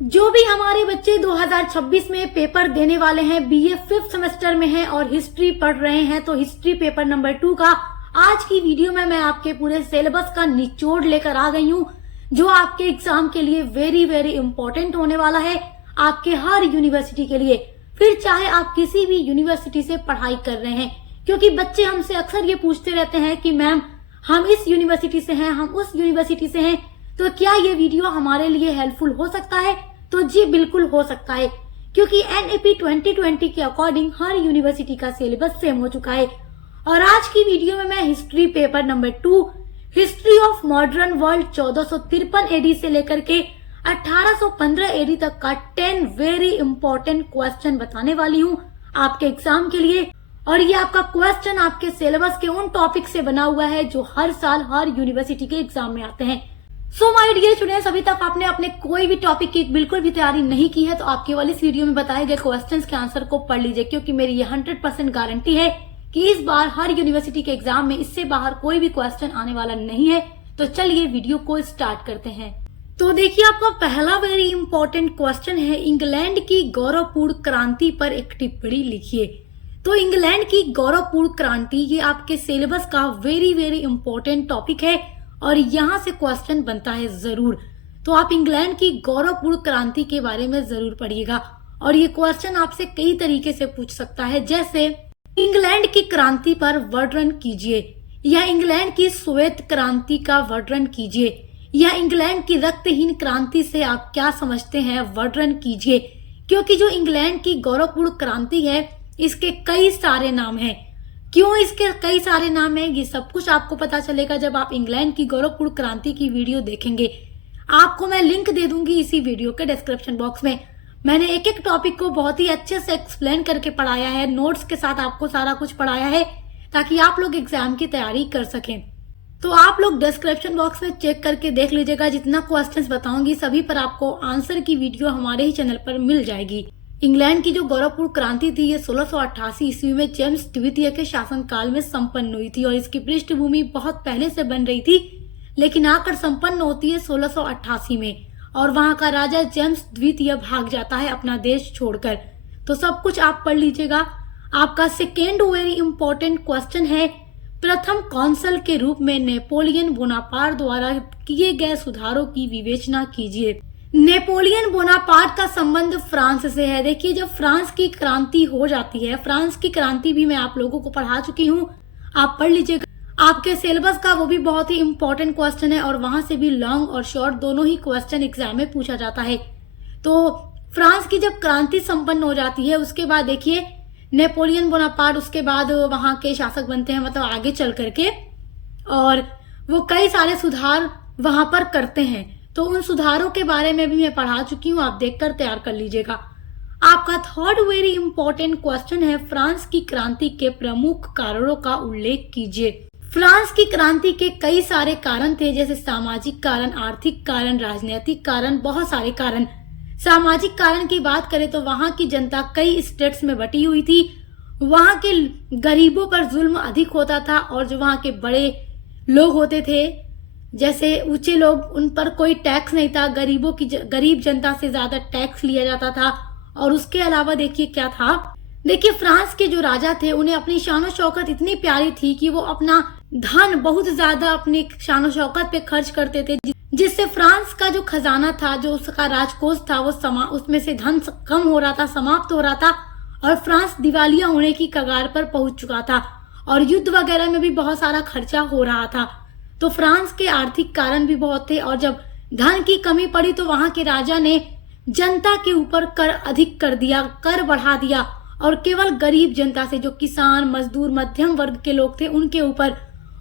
जो भी हमारे बच्चे 2026 में पेपर देने वाले हैं, बीए 5th सेमेस्टर में हैं और हिस्ट्री पढ़ रहे हैं, तो हिस्ट्री पेपर नंबर 2 का आज की वीडियो में मैं आपके पूरे सिलेबस का निचोड़ लेकर आ गई हूँ, जो आपके एग्जाम के लिए वेरी वेरी इंपॉर्टेंट होने वाला है, आपके हर यूनिवर्सिटी के लिए। फिर चाहे आप किसी भी यूनिवर्सिटी से पढ़ाई कर रहे हैं, क्योंकि बच्चे हमसे अक्सर ये पूछते रहते हैं कि मैम हम इस यूनिवर्सिटी से हैं, हम उस यूनिवर्सिटी से हैं, तो क्या ये वीडियो हमारे लिए हेल्पफुल हो सकता है? तो जी बिल्कुल हो सकता है, क्योंकि एनईपी 2020 के अकॉर्डिंग हर यूनिवर्सिटी का सिलेबस सेम हो चुका है। और आज की वीडियो में मैं history paper number 2 history of modern world 1453 AD से लेकर के 1815 एडी तक का 10 वेरी इंपॉर्टेंट क्वेश्चन बताने वाली हूँ आपके एग्जाम के लिए। और ये आपका क्वेश्चन आपके सिलेबस के उन टॉपिक से बना हुआ है जो हर साल हर यूनिवर्सिटी के एग्जाम में आते हैं। सो माय डियर स्टूडेंट्स, अभी तक आपने अपने कोई भी टॉपिक की बिल्कुल भी तैयारी नहीं की है तो आप केवल इस वीडियो में बताए गए क्वेश्चंस के आंसर को पढ़ लीजिए, क्योंकि मेरी ये 100% गारंटी है कि इस बार हर यूनिवर्सिटी के एग्जाम में इससे बाहर कोई भी क्वेश्चन आने वाला नहीं है। तो चलिए वीडियो को स्टार्ट करते हैं। तो देखिए, आपका पहला वेरी इंपॉर्टेंट क्वेश्चन है, इंग्लैंड की गौरवपूर्ण क्रांति पर एक टिप्पणी लिखिए। तो इंग्लैंड की गौरवपूर्ण क्रांति ये आपके सिलेबस का वेरी वेरी इंपॉर्टेंट टॉपिक है और यहाँ से क्वेश्चन बनता है जरूर। तो आप इंग्लैंड की गौरवपूर्ण क्रांति के बारे में जरूर पढ़िएगा और ये क्वेश्चन आपसे कई तरीके से पूछ सकता है, जैसे इंग्लैंड की क्रांति पर वर्णन कीजिए, या इंग्लैंड की श्वेत क्रांति का वर्णन कीजिए, या इंग्लैंड की रक्तहीन क्रांति से आप क्या समझते हैं वर्णन कीजिए। क्योंकि जो इंग्लैंड की गौरवपूर्ण क्रांति है इसके कई सारे नाम हैं। क्यों इसके कई सारे नाम हैं, ये सब कुछ आपको पता चलेगा जब आप इंग्लैंड की गौरवपूर्ण क्रांति की वीडियो देखेंगे। आपको मैं लिंक दे दूंगी इसी वीडियो के डिस्क्रिप्शन बॉक्स में। मैंने एक एक टॉपिक को बहुत ही अच्छे से एक्सप्लेन करके पढ़ाया है, नोट्स के साथ आपको सारा कुछ पढ़ाया है, ताकि आप लोग एग्जाम की तैयारी कर सकें। तो आप लोग डिस्क्रिप्शन बॉक्स में चेक करके देख लीजिएगा, जितना क्वेश्चंस बताऊंगी सभी पर आपको आंसर की वीडियो हमारे ही चैनल पर मिल जाएगी। इंग्लैंड की जो गौरवपूर्ण क्रांति थी ये 1688 ईस्वी में जेम्स द्वितीय के शासनकाल में संपन्न हुई थी और इसकी पृष्ठभूमि बहुत पहले से बन रही थी, लेकिन आकर संपन्न होती है 1688 में और वहां का राजा जेम्स द्वितीय भाग जाता है अपना देश छोड़कर। तो सब कुछ आप पढ़ लीजिएगा। आपका सेकेंड वेरी इंपॉर्टेंट क्वेश्चन है, प्रथम कौंसल के रूप में नेपोलियन बोनापार्ट द्वारा किए गए सुधारों की विवेचना कीजिए। नेपोलियन बोनापार्ट का संबंध फ्रांस से है। देखिए, जब फ्रांस की क्रांति हो जाती है, फ्रांस की क्रांति भी मैं आप लोगों को पढ़ा चुकी हूँ, आप पढ़ लीजिएगा। आपके सिलेबस का वो भी बहुत ही इंपॉर्टेंट क्वेश्चन है और वहां से भी लॉन्ग और शॉर्ट दोनों ही क्वेश्चन एग्जाम में पूछा जाता है। तो फ्रांस की जब क्रांति संपन्न हो जाती है उसके बाद देखिए नेपोलियन बोनापार्ट उसके बाद वहां के शासक बनते हैं, मतलब आगे चल करके, और वो कई सारे सुधार वहां पर करते हैं। तो उन सुधारों के बारे में भी मैं पढ़ा चुकी हूँ, आप देखकर तैयार कर लीजिएगा। आपका थर्ड वेरी इंपॉर्टेंट क्वेश्चन है, फ्रांस की क्रांति के प्रमुख कारणों का उल्लेख कीजिए। फ्रांस की क्रांति के कई सारे कारण थे, जैसे सामाजिक कारण, आर्थिक कारण, राजनीतिक कारण, बहुत सारे कारण। सामाजिक कारण की बात करें तो वहां की जनता कई स्टेट्स में बटी हुई थी, वहां के गरीबों पर जुल्म अधिक होता था और जो वहां के बड़े लोग होते थे, जैसे ऊंचे लोग, उन पर कोई टैक्स नहीं था, गरीब जनता से ज्यादा टैक्स लिया जाता था। और उसके अलावा देखिए क्या था, देखिए फ्रांस के जो राजा थे उन्हें अपनी शान और शौकत इतनी प्यारी थी कि वो अपना धन बहुत ज्यादा अपने शान और शौकत पे खर्च करते थे, जिससे फ्रांस का जो खजाना था, जो उसका राजकोष था, वो उसमें से धन कम हो रहा था, समाप्त हो रहा था और फ्रांस दिवालिया होने की कगार पर पहुंच चुका था और युद्ध वगैरह में भी बहुत सारा खर्चा हो रहा था। तो फ्रांस के आर्थिक कारण भी बहुत थे और जब धन की कमी पड़ी तो वहां के राजा ने जनता के ऊपर कर अधिक कर दिया, कर बढ़ा दिया और केवल गरीब जनता से, जो किसान, मजदूर, मध्यम वर्ग के लोग थे, उनके ऊपर,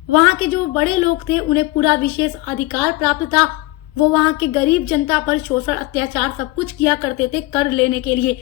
वहां के जो बड़े लोग थे उन्हें पूरा विशेष अधिकार प्राप्त था। वो वहां के गरीब जनता पर शोषण, अत्याचार सब कुछ किया करते थे कर लेने के लिए।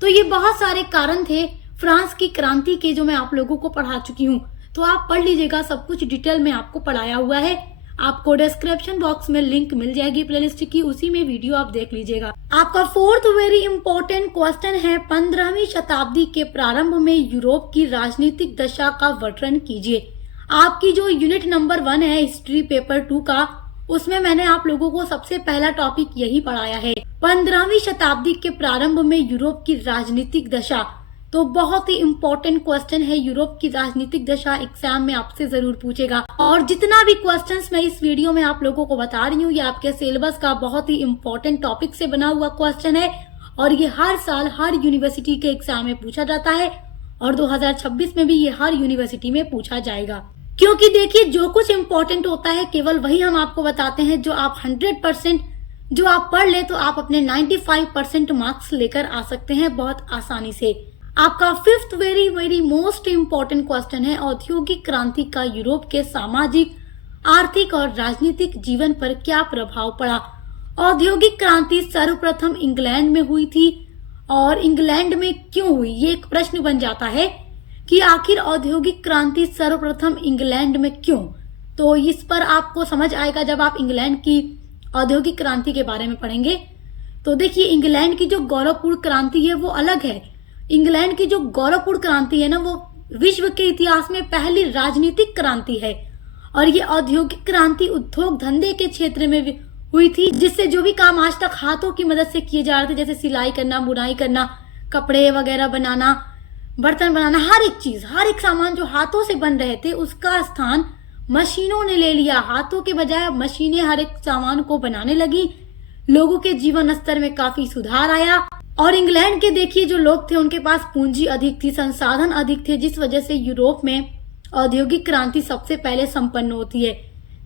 तो ये बहुत सारे कारण थे फ्रांस की क्रांति के, जो मैं आप लोगों को पढ़ा चुकी हूँ। तो आप पढ़ लीजिएगा, सब कुछ डिटेल में आपको पढ़ाया हुआ है। आपको डिस्क्रिप्शन बॉक्स में लिंक मिल जाएगी प्लेलिस्ट की, उसी में वीडियो आप देख लीजिएगा। आपका फोर्थ वेरी इंपॉर्टेंट क्वेश्चन है, 15वीं शताब्दी के प्रारंभ में यूरोप की राजनीतिक दशा का वर्णन कीजिए। आपकी जो यूनिट नंबर 1 है हिस्ट्री पेपर 2 का, उसमें मैंने आप लोगों को सबसे पहला टॉपिक यही पढ़ाया है। 15वीं शताब्दी के प्रारंभ में यूरोप की राजनीतिक दशा, तो बहुत ही इम्पोर्टेंट क्वेश्चन है। यूरोप की राजनीतिक दशा एग्जाम में आपसे जरूर पूछेगा। और जितना भी क्वेश्चंस मैं इस वीडियो में आप लोगों को बता रही हूँ, ये आपके सिलेबस का बहुत ही इम्पोर्टेंट टॉपिक से बना हुआ क्वेश्चन है और ये हर साल हर यूनिवर्सिटी के एग्जाम में पूछा जाता है और 2026 में भी ये हर यूनिवर्सिटी में पूछा जाएगा। क्योंकि देखिए, जो कुछ इम्पोर्टेंट होता है केवल वही हम आपको बताते हैं। जो आप 100% जो आप पढ़ ले तो आप अपने 95% मार्क्स लेकर आ सकते हैं बहुत आसानी से। आपका fifth very very most important question है, औद्योगिक क्रांति का यूरोप के सामाजिक, आर्थिक और राजनीतिक जीवन पर क्या प्रभाव पड़ा। औद्योगिक क्रांति सर्वप्रथम इंग्लैंड में हुई थी और इंग्लैंड में क्यों हुई, ये एक प्रश्न बन जाता है कि आखिर औद्योगिक क्रांति सर्वप्रथम इंग्लैंड में क्यों। तो इस पर आपको समझ आएगा जब आप इंग्लैंड की औद्योगिक क्रांति के बारे में पढ़ेंगे। तो देखिए, इंग्लैंड की जो गौरवपूर्ण क्रांति है वो अलग है। इंग्लैंड की जो गौरवपूर्ण क्रांति है ना, वो विश्व के इतिहास में पहली राजनीतिक क्रांति है और ये औद्योगिक क्रांति उद्योग धंधे के क्षेत्र में हुई थी, जिससे जो भी काम आज तक हाथों की मदद से किए जा रहे थे, जैसे सिलाई करना, बुनाई करना, कपड़े वगैरह बनाना, बर्तन बनाना, हर एक चीज, हर एक सामान जो हाथों से बन रहे थे उसका स्थान मशीनों ने ले लिया। हाथों के बजाय मशीनें हर एक सामान को बनाने लगी। लोगों के जीवन स्तर में काफी सुधार आया और इंग्लैंड के देखिए जो लोग थे उनके पास पूंजी अधिक थी, संसाधन अधिक थे, जिस वजह से यूरोप में औद्योगिक क्रांति सबसे पहले संपन्न होती है,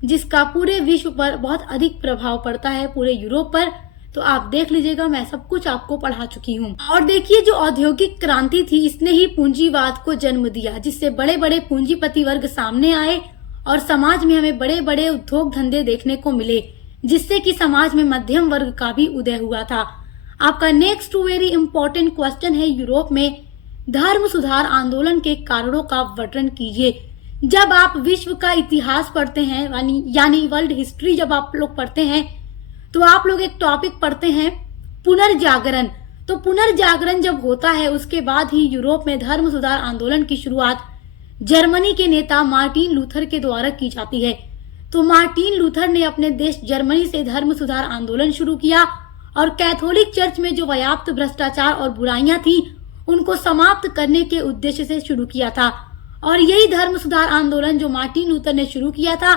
जिसका पूरे विश्व पर बहुत अधिक प्रभाव पड़ता है, पूरे यूरोप पर। तो आप देख लीजिएगा, मैं सब कुछ आपको पढ़ा चुकी हूँ। और देखिए, जो औद्योगिक क्रांति थी इसने ही पूंजीवाद को जन्म दिया, जिससे बड़े बड़े पूंजीपति वर्ग सामने आए और समाज में हमें बड़े बड़े उद्योग धंधे देखने को मिले, जिससे कि समाज में मध्यम वर्ग का भी उदय हुआ था। आपका नेक्स्ट वेरी इंपॉर्टेंट क्वेश्चन है, यूरोप में धर्म सुधार आंदोलन के कारणों का वर्णन कीजिए। जब आप विश्व का इतिहास पढ़ते हैं, यानी वर्ल्ड हिस्ट्री जब आप लोग पढ़ते हैं, तो आप लोग एक टॉपिक पढ़ते हैं पुनर्जागरण। तो पुनर्जागरण जब होता है उसके बाद ही यूरोप में धर्म सुधार आंदोलन की शुरुआत जर्मनी के नेता मार्टिन लूथर के द्वारा की जाती है। तो मार्टिन लूथर ने अपने देश जर्मनी से धर्म सुधार आंदोलन शुरू किया और कैथोलिक चर्च में जो व्याप्त भ्रष्टाचार और बुराइयां थी उनको समाप्त करने के उद्देश्य से शुरू किया था। और यही धर्म सुधार आंदोलन जो मार्टिन लूथर ने शुरू किया था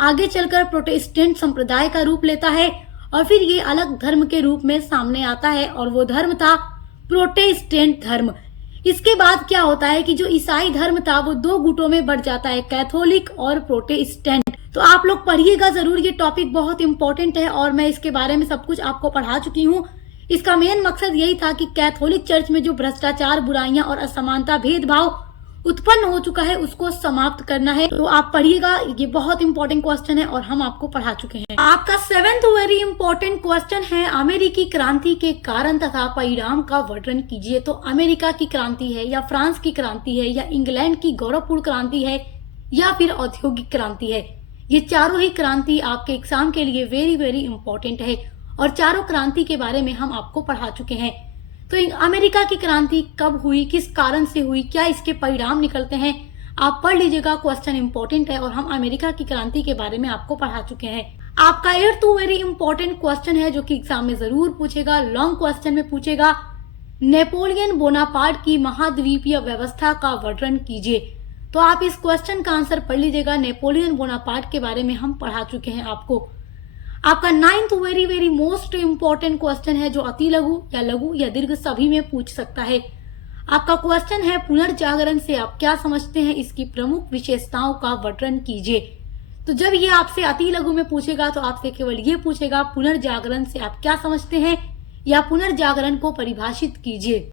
आगे चलकर प्रोटेस्टेंट संप्रदाय का रूप लेता है और फिर ये अलग धर्म के रूप में सामने आता है और वो धर्म था प्रोटेस्टेंट धर्म। इसके बाद क्या होता है कि जो ईसाई धर्म था वो दो गुटों में बढ़ जाता है, कैथोलिक और प्रोटेस्टेंट। तो आप लोग पढ़िएगा जरूर, ये टॉपिक बहुत इंपॉर्टेंट है और मैं इसके बारे में सब कुछ आपको पढ़ा चुकी हूँ। इसका मेन मकसद यही था कि कैथोलिक चर्च में जो भ्रष्टाचार, बुराइयां और असमानता, भेदभाव उत्पन्न हो चुका है उसको समाप्त करना है। तो आप पढ़िएगा, ये बहुत इंपॉर्टेंट क्वेश्चन है और हम आपको पढ़ा चुके हैं। आपका सेवेंथ वेरी इंपॉर्टेंट क्वेश्चन है, अमेरिकी क्रांति के कारण तथा परिणाम का वर्णन कीजिए। तो अमेरिका की क्रांति है या फ्रांस की क्रांति है या इंग्लैंड की गौरवपूर्ण क्रांति है या फिर औद्योगिक क्रांति है, ये चारों ही क्रांति आपके एग्जाम के लिए वेरी वेरी इंपॉर्टेंट है और चारों क्रांति के बारे में हम आपको पढ़ा चुके हैं। तो अमेरिका की क्रांति कब हुई, किस कारण से हुई, क्या इसके परिणाम निकलते हैं, आप पढ़ लीजिएगा, क्वेश्चन इंपॉर्टेंट है और हम अमेरिका की क्रांति के बारे में आपको पढ़ा चुके हैं। आपका एट्थ वेरी इंपॉर्टेंट क्वेश्चन है जो कि एग्जाम में जरूर पूछेगा, लॉन्ग क्वेश्चन में पूछेगा, नेपोलियन बोनापार्ट की महाद्वीपीय व्यवस्था का वर्णन कीजिए। तो आप इस क्वेश्चन का आंसर पढ़ लीजिएगा, नेपोलियन बोनापार्ट के बारे में हम पढ़ा चुके हैं आपको। आपका ninth very very most important question है जो अति लघु या लघु या दीर्घ सभी में पूछ सकता है। आपका क्वेश्चन है, पुनर्जागरण से आप क्या समझते हैं, इसकी प्रमुख विशेषताओं का वर्णन कीजिए। तो जब ये आपसे अति लघु में पूछेगा तो आपसे केवल ये पूछेगा पुनर्जागरण से आप क्या समझते हैं या पुनर्जागरण को परिभाषित कीजिए।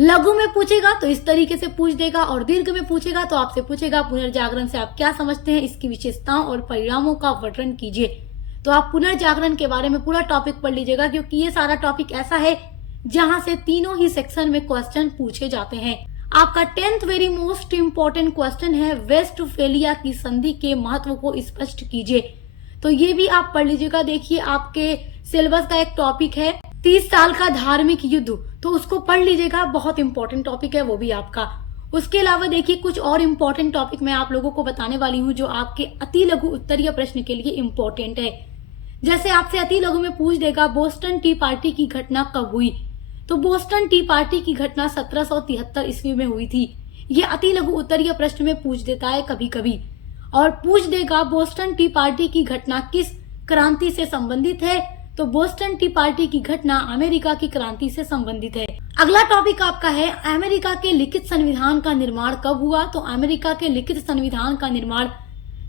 लघु में पूछेगा तो इस तरीके से पूछ देगा और दीर्घ में पूछेगा तो आपसे पूछेगा पुनर्जागरण से आप क्या समझते हैं, इसकी विशेषताओं और परिणामों का वर्णन कीजिए। तो आप पुनर्जागरण के बारे में पूरा टॉपिक पढ़ लीजिएगा क्योंकि ये सारा टॉपिक ऐसा है जहां से तीनों ही सेक्शन में क्वेश्चन पूछे जाते हैं। आपका 10th very most important question है, वेस्टफेलिया की संधि के महत्व को स्पष्ट कीजिए। तो ये भी आप पढ़ लीजिएगा। देखिए, आपके सिलेबस का एक टॉपिक है 30 साल का धार्मिक युद्ध, तो उसको पढ़ लीजिएगा, बहुत इंपॉर्टेंट टॉपिक है वो भी आपका। उसके अलावा देखिए कुछ और इम्पोर्टेंट टॉपिक मैं आप लोगों को बताने वाली हूँ जो आपके अति लघु उत्तरीय प्रश्न के लिए इम्पोर्टेंट है। जैसे आपसे अति लघु में पूछ देगा बोस्टन टी पार्टी की घटना कब हुई, तो बोस्टन टी पार्टी की घटना 1773 ईस्वी में हुई थी। ये अति लघु उत्तरीय प्रश्न में पूछ देता है कभी कभी। और पूछ देगा बोस्टन टी पार्टी की घटना किस क्रांति से संबंधित है, तो बोस्टन टी पार्टी की घटना अमेरिका की क्रांति से संबंधित है। अगला टॉपिक आपका है अमेरिका के लिखित संविधान का निर्माण कब हुआ, तो अमेरिका के लिखित संविधान का निर्माण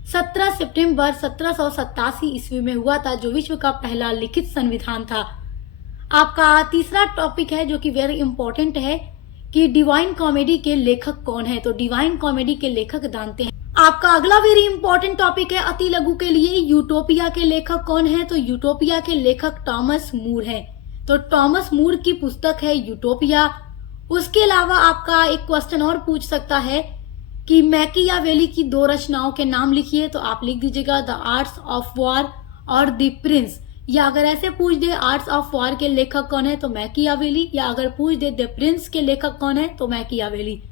17 सितंबर 1787 ईस्वी में हुआ था, जो विश्व का पहला लिखित संविधान था। आपका तीसरा टॉपिक है जो कि वेरी इंपॉर्टेंट है कि डिवाइन कॉमेडी के लेखक कौन है, तो डिवाइन कॉमेडी के लेखक दांते हैं। आपका अगला वेरी इंपॉर्टेंट टॉपिक है अति लघु के लिए यूटोपिया के लेखक कौन है, तो यूटोपिया के लेखक टॉमस मूर हैं। तो टॉमस मूर की पुस्तक है यूटोपिया। उसके अलावा आपका एक क्वेश्चन और पूछ सकता है कि मैकियावेली की 2 रचनाओं के नाम लिखिए, तो आप लिख दीजिएगा द आर्ट्स ऑफ वॉर और द प्रिंस। या अगर ऐसे पूछ दे आर्ट्स ऑफ वॉर के लेखक कौन है, तो मैकियावेली, या अगर पूछ दे द प्रिंस के लेखक कौन है, तो मैकियावेली।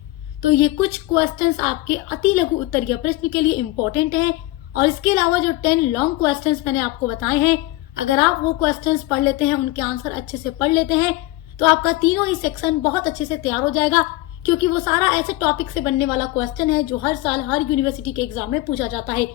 तो ये कुछ क्वेश्चंस आपके अति लघु उत्तरीय प्रश्न के लिए इंपॉर्टेंट हैं। और इसके अलावा जो 10 लॉन्ग क्वेश्चंस मैंने आपको बताए हैं, अगर आप वो क्वेश्चंस पढ़ लेते हैं, उनके आंसर अच्छे से पढ़ लेते हैं, तो आपका तीनों ही सेक्शन बहुत अच्छे से तैयार हो जाएगा, क्योंकि वो सारा ऐसे टॉपिक से बनने वाला क्वेश्चन है जो हर साल हर यूनिवर्सिटी के एग्जाम में पूछा जाता है।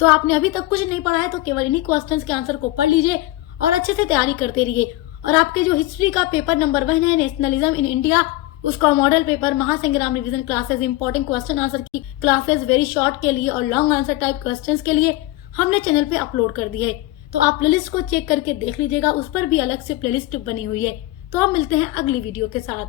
तो आपने अभी तक कुछ नहीं पढ़ा है तो केवल इन्हीं क्वेश्चंस के आंसर को पढ़ लीजिए और अच्छे से तैयारी करते रहिए। और आपके जो हिस्ट्री का पेपर नंबर 1 है नेशनलिज्म इन इंडिया, उसका मॉडल पेपर महासंग्राम revision classes important question answer की क्लासेस वेरी शॉर्ट के लिए और लॉन्ग आंसर टाइप क्वेश्चंस के लिए हमने चैनल पे अपलोड कर दिए है। तो आप प्लेलिस्ट को चेक करके देख लीजिएगा, उस पर भी अलग से प्लेलिस्ट बनी हुई है। तो अब मिलते हैं अगली वीडियो के साथ।